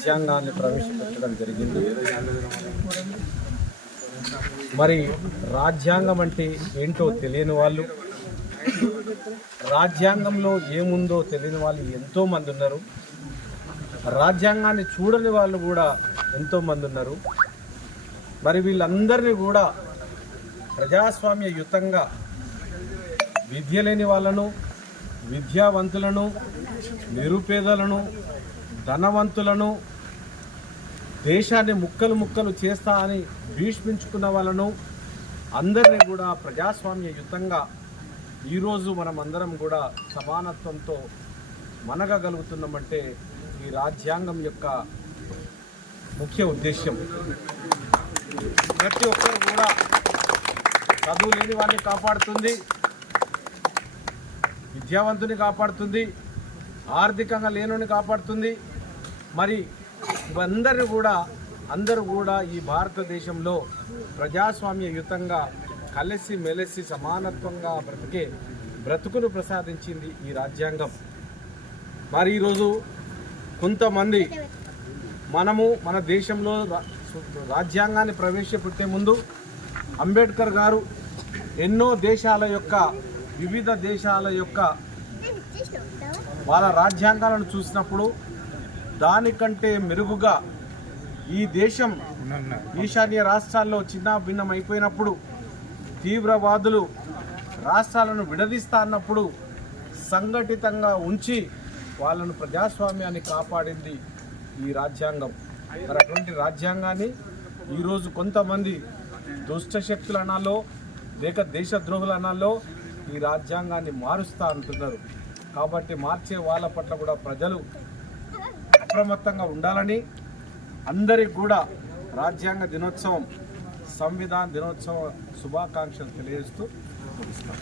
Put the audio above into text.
రాజ్యాంగాన్ని ప్రవేశపెట్టడం జరిగింది. మరి రాజ్యాంగం అంటే ఏంటో తెలియని వాళ్ళు, రాజ్యాంగంలో ఏముందో తెలియని వాళ్ళు ఎంతోమంది ఉన్నారు. రాజ్యాంగాన్ని చూడని వాళ్ళు కూడా ఎంతోమంది ఉన్నారు. మరి వీళ్ళందరినీ కూడా ప్రజాస్వామ్యయుతంగా విద్య లేని వాళ్ళను, విద్యావంతులను, నిరుపేదలను, ధనవంతులను, దేశాన్ని ముక్కలు ముక్కలు చేస్తా అని భీష్మించుకున్న వాళ్ళను అందరినీ కూడా ప్రజాస్వామ్యయుతంగా ఈరోజు మనం అందరం కూడా సమానత్వంతో మనగగలుగుతున్నామంటే ఈ రాజ్యాంగం యొక్క ముఖ్య ఉద్దేశ్యం. ప్రతి ఒక్కరు కూడా చదువు లేని వారిని కాపాడుతుంది, విద్యావంతుని కాపాడుతుంది, ఆర్థికంగా లేనిని కాపాడుతుంది. మరి అందరూ కూడా ఈ భారతదేశంలో ప్రజాస్వామ్యయుతంగా కలిసి మెలిసి సమానత్వంగా బ్రతుకును ప్రసాదించింది ఈ రాజ్యాంగం. మరి ఈరోజు కొంతమంది మన దేశంలో రాజ్యాంగాన్ని ప్రవేశపెట్టే ముందు అంబేద్కర్ గారు ఎన్నో వివిధ దేశాల యొక్క వాళ్ళ రాజ్యాంగాలను చూసినప్పుడు దానికంటే మెరుగుగా ఈ దేశం ఈశాన్య రాష్ట్రాల్లో చిన్న భిన్నం అయిపోయినప్పుడు, తీవ్రవాదులు రాష్ట్రాలను విడదీస్తా అన్నప్పుడు సంఘటితంగా ఉంచి వాళ్ళను ప్రజాస్వామ్యాన్ని కాపాడింది ఈ రాజ్యాంగం. మరి అటువంటి రాజ్యాంగాన్ని ఈరోజు కొంతమంది దుష్టశక్తులు అనాలో లేక దేశద్రోహులు అనాలో ఈ రాజ్యాంగాన్ని మారుస్తా అంటున్నారు. కాబట్టి మార్చే వాళ్ళ పట్ల కూడా ప్రజలు అప్రమత్తంగా ఉండాలని అందరికి కూడా రాజ్యాంగ దినోత్సవం, సంవిధాన దినోత్సవ శుభాకాంక్షలు తెలియజేస్తూ ముగిస్తాం.